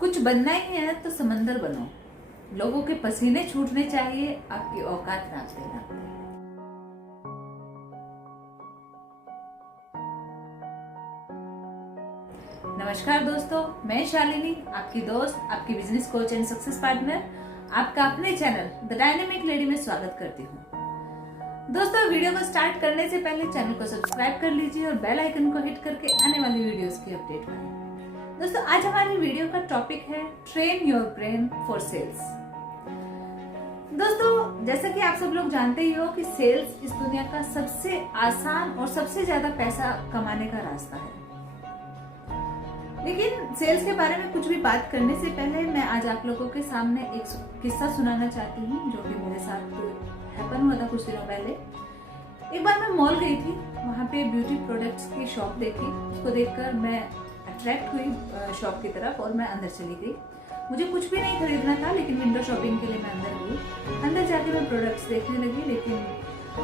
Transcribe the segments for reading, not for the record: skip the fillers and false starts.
कुछ बनना ही है तो समंदर बनो। लोगों के पसीने छूटने चाहिए, आपकी औकात नापते नापते। नमस्कार दोस्तों, मैं शालिनी, आपकी दोस्त, आपकी business coach and success partner, आपका अपने चैनल द डायनेमिक लेडी में स्वागत करती हूँ। दोस्तों, वीडियो को स्टार्ट करने से पहले चैनल को सब्सक्राइब कर लीजिए और बेल आइकन को हिट करके आने वाली वीडियोस की अपडेट पाएं। दोस्तों, आज हमारी वीडियो का टॉपिक है train your brain for sales. दोस्तों, जैसा कि आप सब लोग जानते ही हो कि सेल्स इस दुनिया का सबसे आसान और सबसे ज्यादा पैसा कमाने का रास्ता है। लेकिन सेल्स के बारे में कुछ भी बात करने से पहले मैं आज आप लोगों के सामने एक किस्सा सुनाना चाहती हूँ, जो कि मेरे साथ हैपन हुआ था कुछ दिनों पहले। एक बार मैं मॉल गई थी, वहाँ पे ब्यूटी प्रोडक्ट्स की शॉप देखी। उसको देखकर मैं अट्रैक्ट हुई शॉप की तरफ और मैं अंदर चली गई। मुझे कुछ भी नहीं खरीदना था, लेकिन विंडो शॉपिंग के लिए मैं अंदर गई। अंदर जाके मैं प्रोडक्ट्स देखने लगी, लेकिन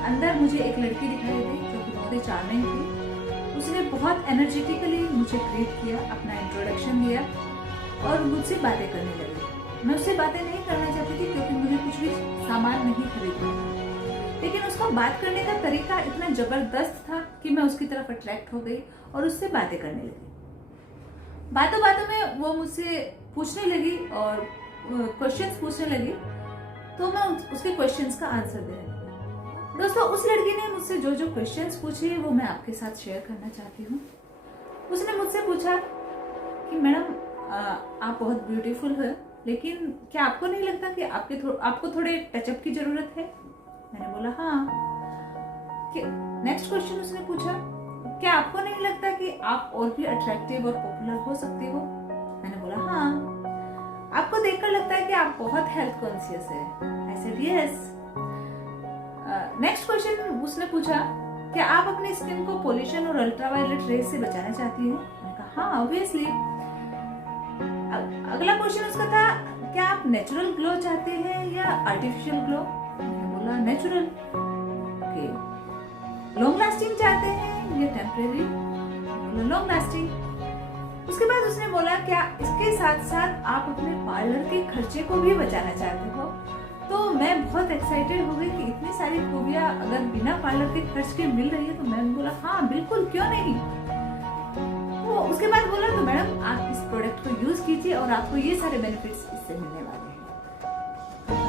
अंदर मुझे एक लड़की दिखाई दी जो कि बहुत ही चार्मिंग थी। उसने बहुत एनर्जेटिकली मुझे ग्रीट किया, अपना इंट्रोडक्शन दिया और मुझसे बातें करने लगी। मैं उससे बातें नहीं करना चाहती थी क्योंकि मुझे कुछ भी सामान नहीं खरीदना था, लेकिन उसका बात करने का तरीका इतना जबरदस्त था कि मैं उसकी तरफ अट्रैक्ट हो गई और उससे बातें करने लगी। बातों बातों में वो मुझसे पूछने लगी और क्वेश्चंस पूछने लगी, तो मैं उसके क्वेश्चंस का आंसर देने लगी। दोस्तों, उस लड़की ने मुझसे जो जो क्वेश्चंस पूछे वो मैं आपके साथ शेयर करना चाहती हूँ। उसने मुझसे पूछा कि मैडम, आप बहुत ब्यूटीफुल है, लेकिन क्या आपको नहीं लगता कि आपको थोड़े टचअप की जरूरत है? मैंने बोला हाँ। नेक्स्ट क्वेश्चन उसने पूछा, क्या आपको नहीं लगता कि आप और भी अट्रैक्टिव और पॉपुलर हो सकती हो? मैंने बोला हाँ। आपको देखकर लगता है कि आप बहुत हेल्थ कॉन्शियस है? I said yes. Next question उसने पूछा, क्या आप अपनी स्किन को पोल्यूशन और अल्ट्रावायलेट रेज से बचाना चाहती हो? मैंने कहा हाँ, ऑब्वियसली। अगला क्वेश्चन उसका था, क्या आप नेचुरल ग्लो चाहते हैं या आर्टिफिशियल ग्लो? मैंने बोला नेचुरल। ओके। लॉन्ग लास्टिंग चाहते हैं या टेम्परेरी? Long lasting. उसके बाद उसने बोला, क्या इसके साथ साथ आप अपने पार्लर के खर्चे को भी बचाना चाहते हो? तो मैं बहुत एक्साइटेड हो गई कि इतनी सारी खूबियां अगर बिना पार्लर के खर्च के मिल रही है, तो मैंने बोला हाँ बिल्कुल, क्यों नहीं। तो उसके बाद बोला, तो मैडम आप इस प्रोडक्ट को यूज कीजिए और आपको ये सारे बेनिफिट्स इससे मिलने वाले हैं।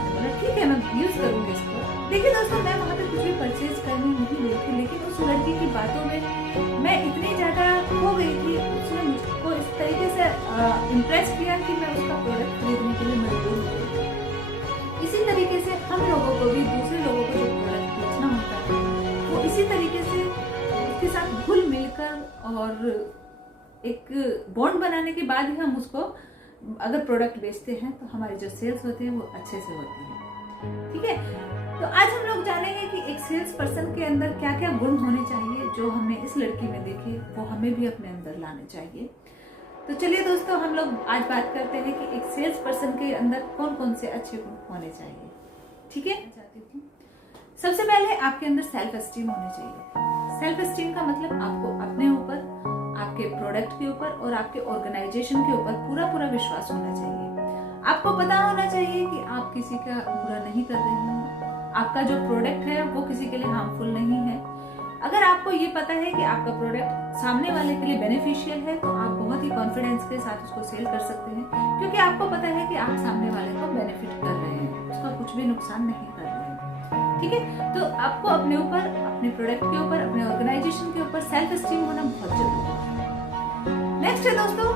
बोला ठीक है, मैं यूज करूंगी इसको। देखिए दोस्तों, मैं वहाँ पे कुछ भी परचेज करने नहीं गई थी, लेकिन उस लड़की की बातों में मैं इतनी ज्यादा खो गई थी। उसने मुझको इस तरीके से इम्प्रेस किया कि मैं उसका प्रोडक्ट खरीदने के लिए मजबूर हो गई। इसी तरीके से हम लोगों को भी दूसरे लोगों को जो प्रोडक्ट बेचना होता है, वो इसी तरीके से उसके साथ घुल मिलकर और एक बॉन्ड बनाने के बाद ही हम उसको अगर प्रोडक्ट बेचते हैं, तो हमारी जो सेल्स होती है वो अच्छे से होती है। ठीक है, तो आज हम लोग जानेंगे कि एक सेल्स पर्सन के अंदर क्या क्या गुण होने चाहिए, जो हमने इस लड़की में देखे वो हमें भी अपने अंदर लाने चाहिए। तो चलिए दोस्तों, हम लोग आज बात करते हैं कि एक सेल्स पर्सन के अंदर कौन कौन से अच्छे गुण होने चाहिए। ठीक है, सबसे पहले आपके अंदर सेल्फ एस्टीम होनी चाहिए। सेल्फ एस्टीम का मतलब आपको अपने ऊपर, आपके प्रोडक्ट के ऊपर और आपके ऑर्गेनाइजेशन के ऊपर पूरा विश्वास होना चाहिए। आपको पता होना चाहिए कि आप किसी का बुरा नहीं कर रहे हैं, आपका जो प्रोडक्ट है वो किसी के लिए हार्मफुल नहीं है। अगर आपको ये पता है कि आपका प्रोडक्ट सामने वाले के लिए बेनिफिशियल है, तो आप बहुत ही कॉन्फिडेंस के साथ उसको सेल कर सकते हैं, क्योंकि आपको पता है कि आप सामने वाले को बेनिफिट कर रहे हैं, उसका कुछ भी नुकसान नहीं कर रहे हैं। ठीक है, तो आपको अपने ऊपर, अपने प्रोडक्ट के ऊपर, अपने ऑर्गेनाइजेशन के ऊपर सेल्फ एस्टीम होना बहुत जरूरी है। नेक्स्ट है दोस्तों,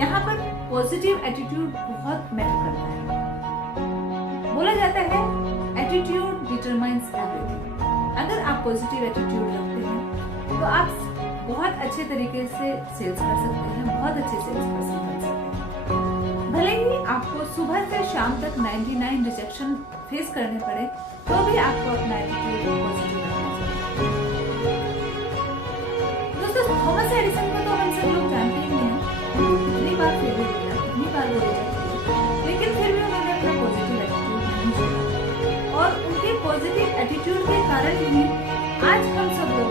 यहाँ पर पॉजिटिव एटीट्यूड बहुत मैटर करता है। बोला जाता है एटीट्यूड डिटरमाइंस एवरीथिंग। अगर आप पॉजिटिव एटीट्यूड रखते हैं, तो आप बहुत अच्छे तरीके से सेल्स कर सकते हैं, बहुत अच्छे सेल्स पर्सन बन सकते हैं। भले ही आपको सुबह से शाम तक 99 रिजेक्शन फेस करने पड़े, तो भी आपको अपना एटीट्यूड पॉजिटिव रखना चाहिए। दोस्तों, थॉमस एडिसन को तो हम सब लोग जानते ही हैं, कितनी बार फेलियर किया, कितनी बार वो रिजेक्ट किया, लेकिन फिर भी उन्होंने अपना पॉजिटिव एटीट्यूड नहीं छोड़ा और उनके पॉजिटिव एटीट्यूड के कारण ही आज हम सब लोग।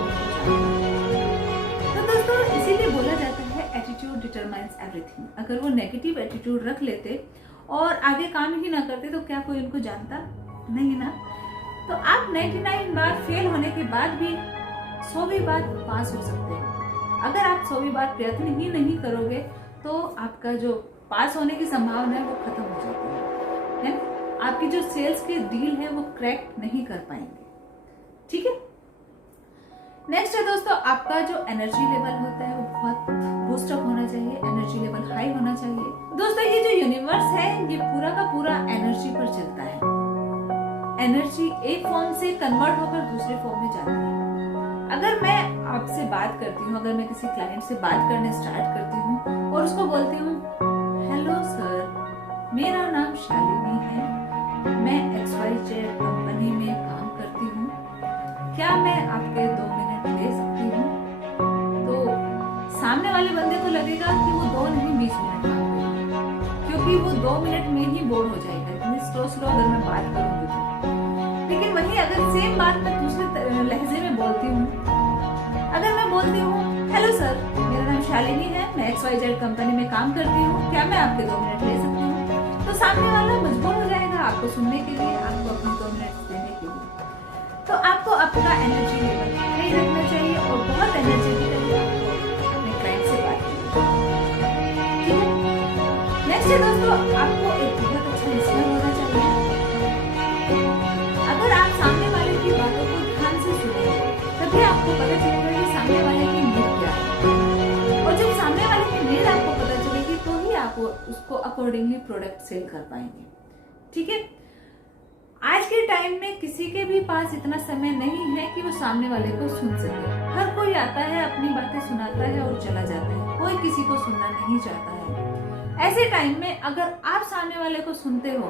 तो दोस्तों, इसीलिए बोला जाता है एटीट्यूड डिटरमाइंस एवरीथिंग। अगर वो नेगेटिव एटीट्यूड एटीट्यूड रख लेते और आगे काम ही ना करते तो क्या कोई उनको जानता? नहीं ना। तो आप 99 बार फेल होने के बाद भी 100वीं बार पास हो सकते हैं। अगर आप 100वीं बार प्रयत्न ही नहीं करोगे तो आपका जो पास होने की संभावना है वो खत्म हो जाती है। आपकी जो सेल्स की डील है वो क्रैक नहीं कर पाएंगे। ठीक है। नेक्स्ट है दोस्तों, आपका जो एनर्जी लेवल होता है वो बहुत बूस्ट अप होना चाहिए, एनर्जी लेवल हाई होना चाहिए। दोस्तों ये जो यूनिवर्स है ये पूरा का पूरा एनर्जी पर चलता है। एनर्जी एक फॉर्म से कन्वर्ट होकर दूसरे फॉर्म में जाती है। अगर मैं आपसे बात करती हूँ, अगर मैं किसी क्लाइंट से बात करने स्टार्ट करती हूँ और उसको बोलती हूँ, हेलो सर, मेरा नाम शालिनी है, मैं XYZ कंपनी में काम करती हूँ, क्या मैं आपके 2 मिनट ले सकती हूँ? तो सामने वाले बंदे को लगेगा कि वो 2 नहीं 20 मिनट मांगेगा, क्योंकि वो 2 मिनट में ही बोर हो जाएगा इतनी स्लो अगर मैं बात करूंगी तो। लेकिन वहीं अगर सेम बात मैं दूसरे लहजे में बोलती हूँ, अगर मैं बोलती हूँ, हेलो सर, मेरा नाम शालिनी है, मैं XYZ कंपनी में काम करती हूँ, क्या मैं आपके 2 मिनट ले सकती हूँ? तो सामने वाला मजबूर हो जाएगा आपको सुनने के लिए, आपको अपने 2 मिनट देने के लिए। तो आपको अपना एनर्जी लेवल हाई रखना चाहिए और बहुत एनर्जेटिकली आपको अपने क्लाइंट से बात करनी है। ठीक है। नेक्स्ट है दोस्तों, आपको एक बहुत अच्छा लिसनर होना चाहिए। अगर आप सामने वाले की बातों को ध्यान से सुनेंगे तभी आपको पता चलेगा कि सामने वाले की नीड क्या है, और जब सामने वाले की नीड आपको पता चलेगी तो ही आप उसको अकॉर्डिंगली प्रोडक्ट सेल कर पाएंगे। ठीक है। आज के टाइम में किसी के भी पास इतना समय नहीं है कि वो सामने वाले को सुन सके। हर कोई आता है, अपनी बातें सुनाता है और चला जाता है, कोई किसी को सुनना नहीं चाहता है। ऐसे टाइम में अगर आप सामने वाले को सुनते हो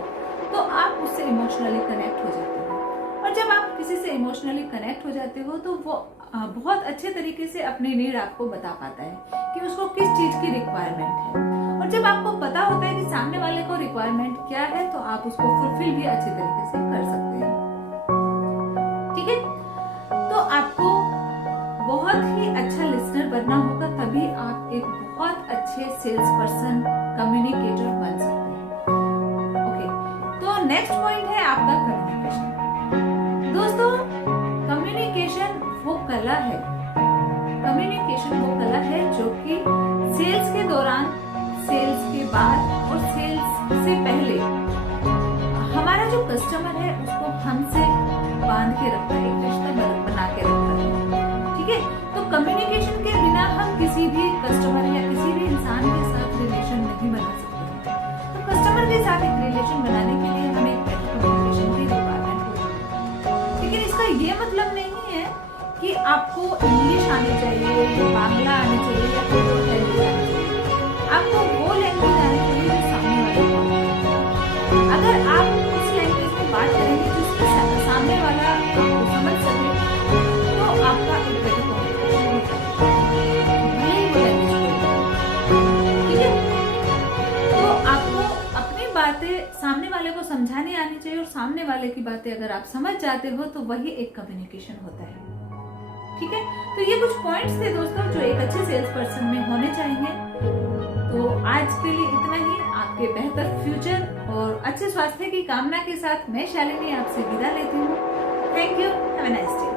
तो आप उससे इमोशनली कनेक्ट हो जाते हो, और जब आप किसी से इमोशनली कनेक्ट हो जाते हो तो वो बहुत अच्छे तरीके से अपनी नीड आपको बता पाता है कि उसको किस चीज की रिक्वायरमेंट है। और जब आपको पता होता है कि सामने वाले को रिक्वायरमेंट क्या है तो आप उसको फुलफिल भी अच्छे तरीके से कर सकते हैं। ठीक है। तो आपको बहुत ही अच्छा लिसनर बनना होगा, तभी आप एक बहुत अच्छे सेल्स पर्सन, कम्युनिकेटर बन सकते हैं। ओके। तो नेक्स्ट पॉइंट है आपका कम्युनिकेशन। दोस्तों कम्युनिकेशन वो कला है, कम्युनिकेशन वो कला है जो कि सेल्स के दौरान, सेल्स के बाद और सेल्स से पहले हमारा जो कस्टमर है उसको हमसे बांध के रखता है, एक रिश्ता बना के रखता है। ठीक है। तो कम्युनिकेशन के बिना हम किसी भी कस्टमर या किसी भी इंसान के साथ रिलेशन नहीं बना सकते। तो कस्टमर के साथ एक रिलेशन बनाने के लिए हमें एक बेटर कम्युनिकेशन की रिक्वायरमेंट होती है। लेकिन इसका ये मतलब नहीं है कि आपको इंग्लिश आनी चाहिए, बांग्ला आनी चाहिए या कोई और लैंग्वेज आनी चाहिए। आपको वो लैंग्वेज आनी चाहिए जो सामने वाले को आती है। अगर आप उस लैंग्वेज में बात करेंगे जिसके सामने वाला आपको समझ सके तो आपका एक बेटर कम्युनिकेशन हो सकता है, भले ही वो लैंग्वेज बोलते। ठीक है। तो आपको अपनी बातें सामने वाले को समझानी आनी चाहिए, और सामने वाले की बातें अगर आप समझ जाते हो तो वही एक कम्युनिकेशन होता है। ठीक है। तो ये कुछ पॉइंट्स थे दोस्तों जो एक अच्छे सेल्स पर्सन में होने चाहिए। तो आज के लिए इतना ही। आपके बेहतर फ्यूचर और अच्छे स्वास्थ्य की कामना के साथ मैं शालिनी आपसे विदा लेती हूँ। Thank you. Have a nice day.